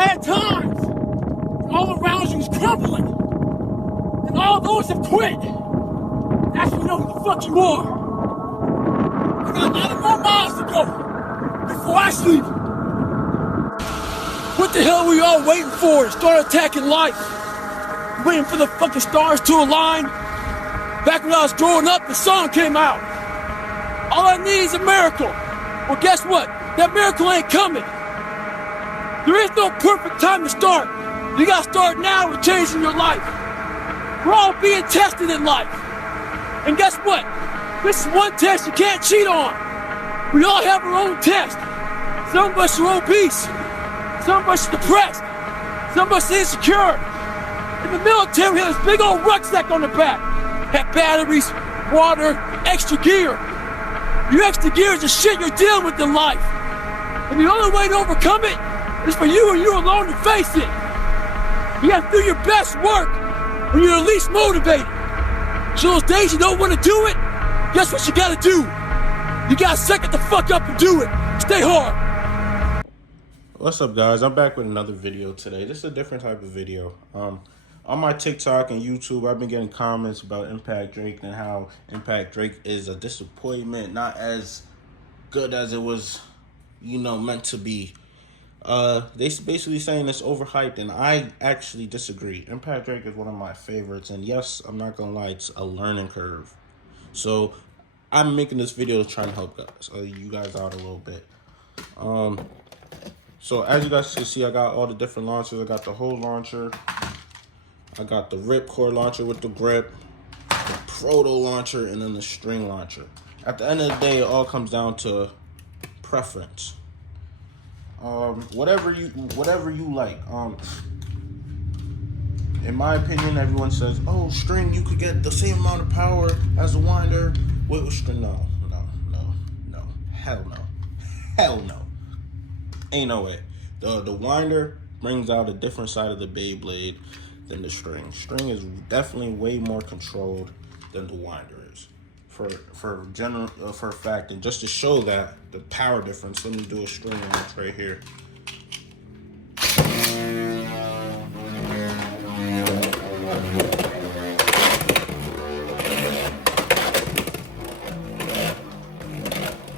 bad times. All around you is crumbling. And all those have quit. That's when you know who the fuck you are. I got a lot of more miles to go before I sleep. What the hell are we all waiting for to start attacking life? Waiting for the fucking stars to align? Back when I was growing up, the sun came out. All I need is a miracle. Well, guess what? That miracle ain't coming. There is no perfect time to start. You gotta start now with changing your life. We're all being tested in life. And guess what? This is one test you can't cheat on. We all have our own test. Some of us are obese. Some of us are depressed. Some of us are insecure. In the military, we have this big old rucksack on the back. Have batteries, water, extra gear. Your extra gear is the shit you're dealing with in life. And the only way to overcome it is for you and you alone to face it. You gotta do your best work when you're least motivated. So those days you don't want to do it, guess what you gotta do? You gotta suck it the fuck up and do it. Stay hard. What's up, guys? I'm back with another video today. This is a different type of video. On my TikTok and YouTube, I've been getting comments about Impact Drake and how Impact Drake is a disappointment, not as good as it was, meant to be. They basically saying it's overhyped, and I actually disagree. Impact Drake is one of my favorites, and yes, I'm not gonna lie, it's a learning curve. So I'm making this video to try and help you guys out a little bit. So as you guys can see, I got all the different launchers. I got the whole launcher. I got the Ripcord launcher with the grip, the Proto launcher, and then the string launcher. At the end of the day, it all comes down to preference. Whatever you like. In my opinion, everyone says, "Oh, string, you could get the same amount of power as a winder with string." No, hell no, ain't no way. The winder brings out a different side of the Beyblade than the string. String is definitely way more controlled than the winder is. For a fact, and just to show that the power difference, let me do a string launch right here.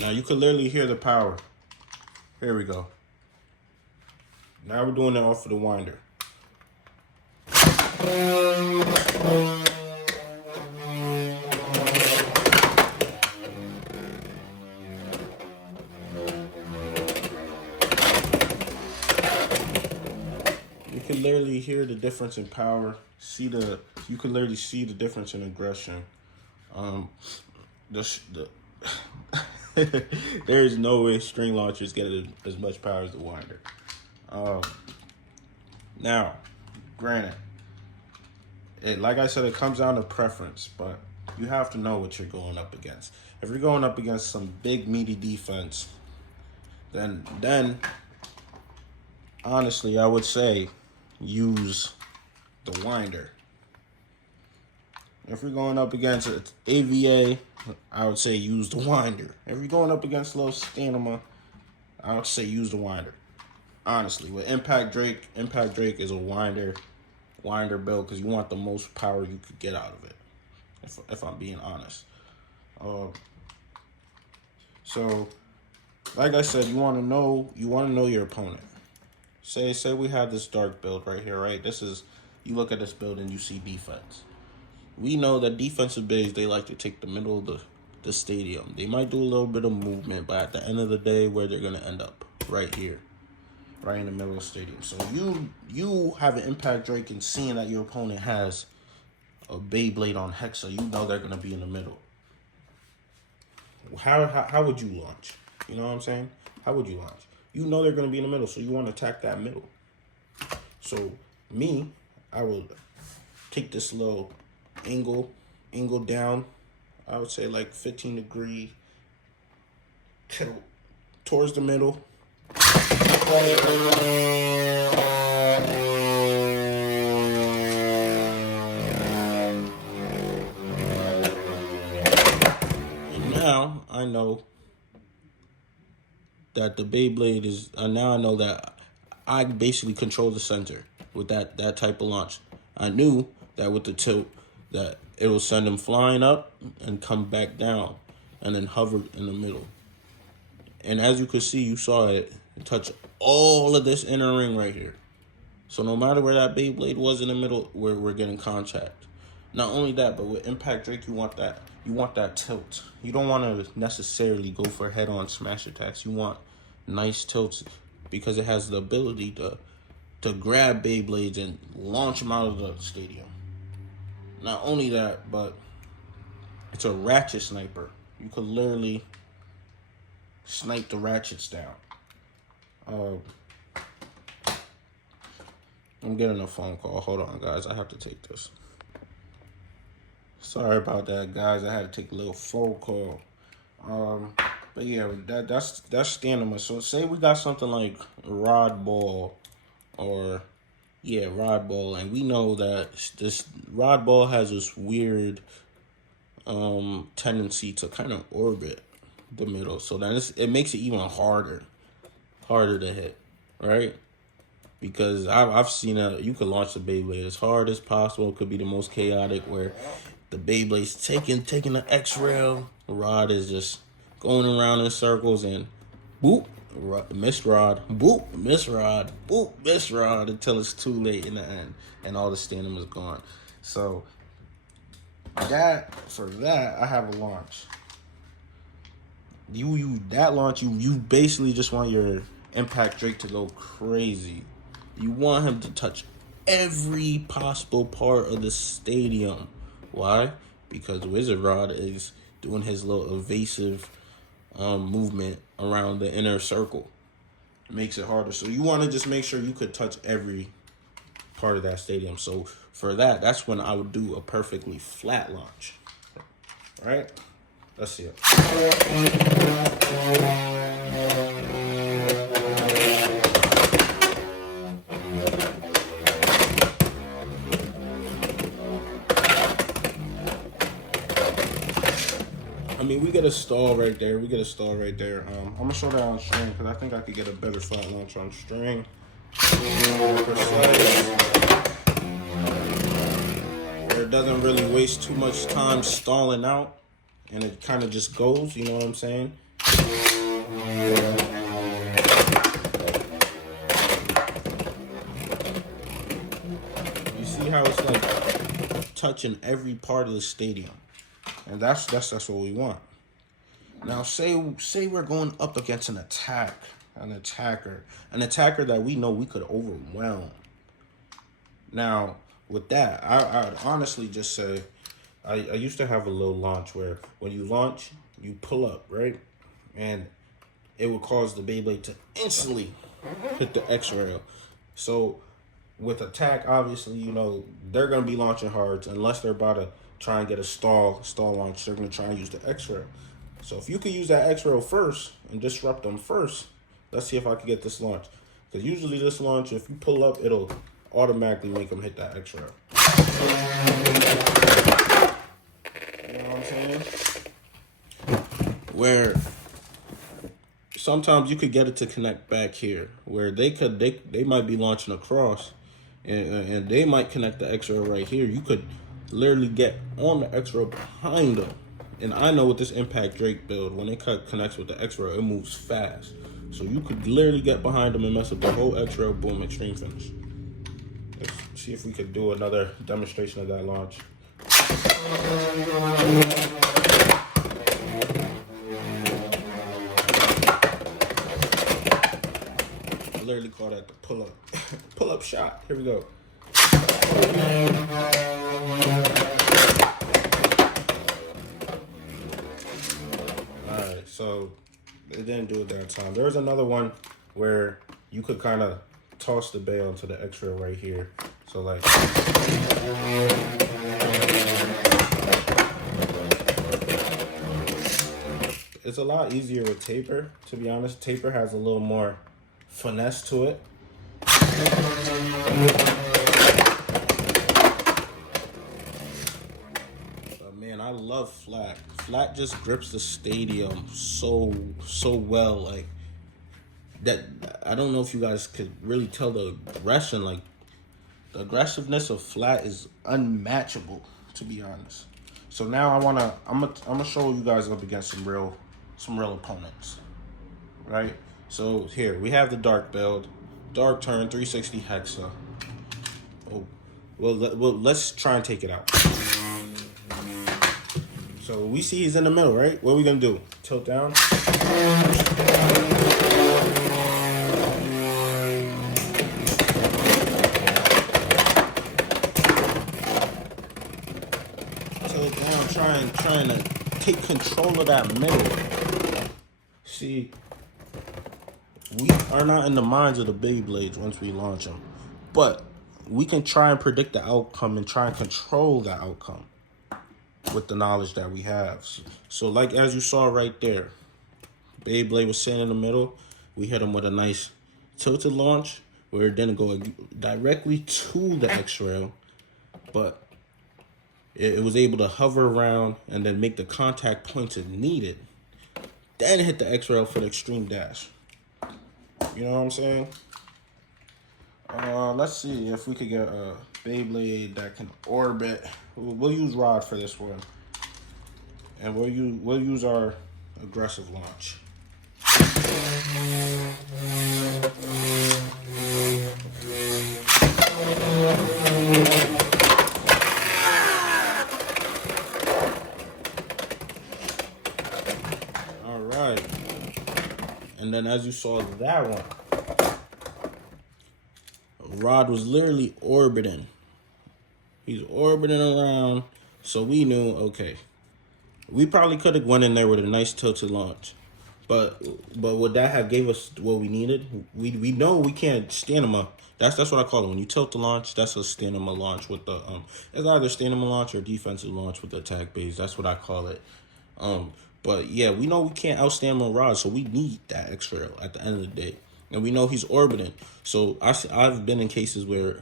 Now you can literally hear the power. Here we go. Now we're doing it off of the winder. You can literally hear the difference in power. You can literally see the difference in aggression. There's no way string launchers get as much power as the winder. Now, granted, like I said, it comes down to preference, but you have to know what you're going up against. If you're going up against some big meaty defense, then honestly, I would say use the winder. If you're going up against AVA, I would say use the winder. If you're going up against low stamina, I would say use the winder. Honestly, with Impact Drake is a winder build because you want the most power you could get out of it. If I'm being honest. So, like I said, you want to know your opponent. Say we have this dark build right here, right? You look at this build and you see defense. We know that defensive bigs, they like to take the middle of the stadium. They might do a little bit of movement, but at the end of the day, where they're gonna end up, right here, right in the middle of the stadium. So you have an Impact Drake, and seeing that your opponent has a Beyblade on Hexa, you know they're gonna be in the middle. How would you launch? You know what I'm saying? How would you launch? You know they're gonna be in the middle, so you want to attack that middle. So I will take this little angle down. I would say like 15-degree tilt towards the middle. And now I know that the Beyblade is, now I know that I basically control the center with that type of launch. I knew that with the tilt that it will send them flying up and come back down and then hover in the middle. And as you could see, you saw it touch all of this inner ring right here. So no matter where that Beyblade was in the middle, we're getting contact. Not only that, but with Impact Drake, you want that tilt. You don't want to necessarily go for head-on smash attacks. You want nice tilts because it has the ability to grab Beyblades and launch them out of the stadium. Not only that, but it's a ratchet sniper. You could literally snipe the ratchets down. I'm getting a phone call. Hold on, guys. I have to take this. Sorry about that, guys. I had to take a little phone call. But yeah, that's stamina. So say we got something like Rod Ball or Rod Ball, and we know that this Rod Ball has this weird tendency to kind of orbit the middle. So then it makes it even harder to hit, right? Because I've seen you could launch the Beyblade as hard as possible. It could be the most chaotic where the Beyblade's taking the X-Rail. The rod is just going around in circles and boop, miss rod, boop, miss rod, boop, miss rod until it's too late in the end and all the stamina's gone. So for that, I have a launch. You basically just want your Impact Drake to go crazy. You want him to touch every possible part of the stadium. Why? Because Wizard Rod is doing his little evasive movement around the inner circle. It makes it harder. So you want to just make sure you could touch every part of that stadium. So for that's when I would do a perfectly flat launch. Right? Let's see it. I mean, we get a stall right there. I'm going to show that on string because I think I could get a better flat launch on string. Where it doesn't really waste too much time stalling out. And it kind of just goes, you know what I'm saying? You see how it's like touching every part of the stadium. And that's what we want. Now, say we're going up against an attacker that we know we could overwhelm. Now, with that, I would honestly just say, I used to have a little launch where when you launch, you pull up, right? And it would cause the Beyblade to instantly hit the X-Rail. So with attack, obviously, you know, they're going to be launching hard unless they're about to try and get a stall launch. They're going to try and use the X-Rail. So if you could use that X-Rail first and disrupt them first, let's see if I can get this launch. Because usually this launch, if you pull up, it'll automatically make them hit that X-Rail. You know what I'm saying? Where sometimes you could get it to connect back here, where they might be launching across, and they might connect the X-Rail right here. You could literally get on the X-Rail behind them. And I know with this Impact Drake build, when it connects with the X-Rail, it moves fast. So you could literally get behind them and mess up the whole X-Rail, boom, extreme finish. Let's see if we could do another demonstration of that launch. I literally call that the pull-up. Pull-up shot. Here we go. Alright, so it didn't do it that time. There's another one where you could kind of toss the bail into the X-Rail right here. So like, it's a lot easier with taper, to be honest. Taper has a little more finesse to it. But man, I love flat. Flat just grips the stadium so well. Like, that I don't know if you guys could really tell the aggression. Like the aggressiveness of Flat is unmatchable, to be honest. So now I'm gonna show you guys up against some real opponents, right? So here we have the Dark build, Dark turn 360 Hexa. Oh, well let's try and take it out. So we see he's in the middle, right? What are we gonna do? Tilt down. Tilt down, trying to take control of that middle. See, we are not in the minds of the Beyblades once we launch them, but we can try and predict the outcome and try and control the outcome with the knowledge that we have. So like as you saw right there, Beyblade was sitting in the middle. We hit him with a nice tilted launch where it didn't go directly to the X-Rail, but it was able to hover around and then make the contact points it needed. Then hit the X-Rail for the extreme dash. You know what I'm saying? Let's see if we could get a Beyblade that can orbit. We'll use Rod for this one, and we'll use our aggressive launch. All right, and then as you saw that one, Rod was literally orbiting. He's orbiting around, so we knew, okay, we probably could have went in there with a nice tilted launch, but would that have gave us what we needed? We know we can't stand him up. That's what I call it. When you tilt the launch, that's a stand him a launch with the it's either stand him a launch or defensive launch with the attack base. That's what I call it. But yeah, we know we can't outstand him Rod, so we need that X-Rail at the end of the day. And we know he's orbiting. So I've been in cases where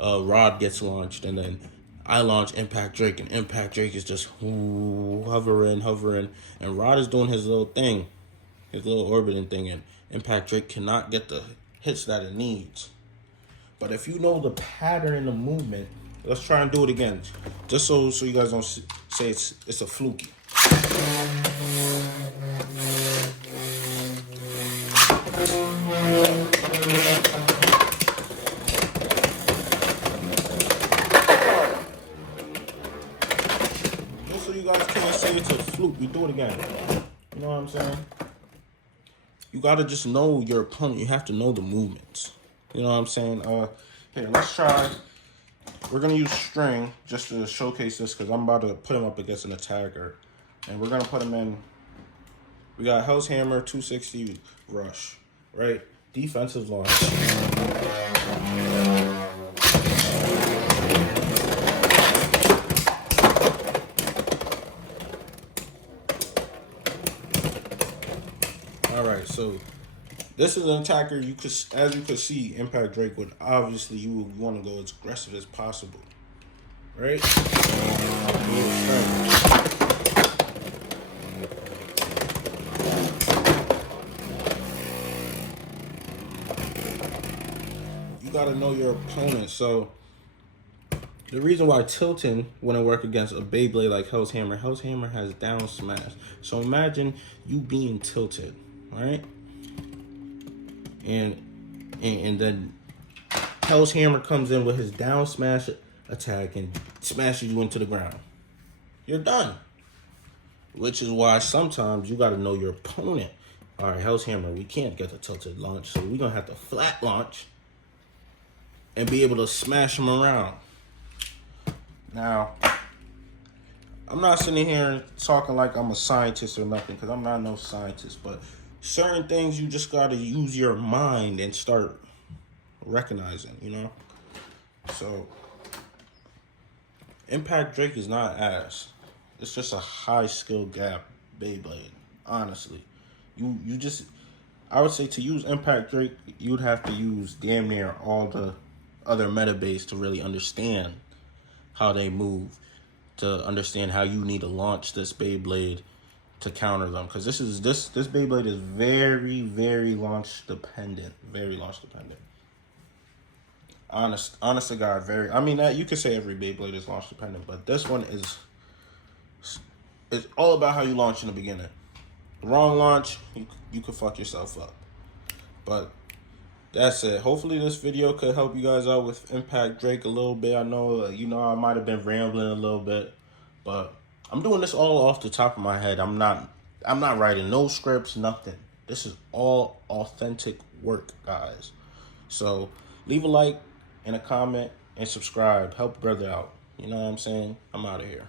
Rod gets launched and then I launch Impact Drake, and Impact Drake is just hovering, and Rod is doing his little thing, his little orbiting thing, and Impact Drake cannot get the hits that it needs. But if you know the pattern in the movement, let's try and do it again, just so you guys don't say it's a fluky. Just so you guys can't say it's a fluke, we do it again. You know what I'm saying? You gotta just know your opponent. You have to know the movements. You know what I'm saying? Here, let's try. We're gonna use string just to showcase this because I'm about to put him up against an attacker, and we're gonna put him in. We got Hell's Hammer 260 rush, right? Defensive launch. All right, so this is an attacker you could, as you could see, Impact Drake would obviously you would want to go as aggressive as possible, right? You gotta know your opponent. So the reason why tilting wouldn't work against a Beyblade like Hell's Hammer has down smash. So imagine you being tilted, right? And then Hell's Hammer comes in with his down smash attack and smashes you into the ground. You're done. Which is why sometimes you got to know your opponent. All right, Hell's Hammer, we can't get the tilted launch, so we're going to have to flat launch and be able to smash him around. Now, I'm not sitting here talking like I'm a scientist or nothing, because I'm not no scientist, but certain things you just got to use your mind and start recognizing, you know? So, Impact Drake is not ass. It's just a high skill gap Beyblade, honestly. You just, I would say to use Impact Drake, you'd have to use damn near all the other meta base to really understand how they move, to understand how you need to launch this Beyblade to counter them, because this Beyblade is very, very launch dependent. Very launch dependent. Honest to God, very. I mean, that you could say every Beyblade is launch dependent, but this one is. It's all about how you launch in the beginning. Wrong launch, you could fuck yourself up. But that's it. Hopefully this video could help you guys out with Impact Drake a little bit. I know, I might have been rambling a little bit, but I'm doing this all off the top of my head. I'm not writing no scripts, nothing. This is all authentic work, guys. So leave a like and a comment and subscribe. Help brother out. You know what I'm saying? I'm out of here.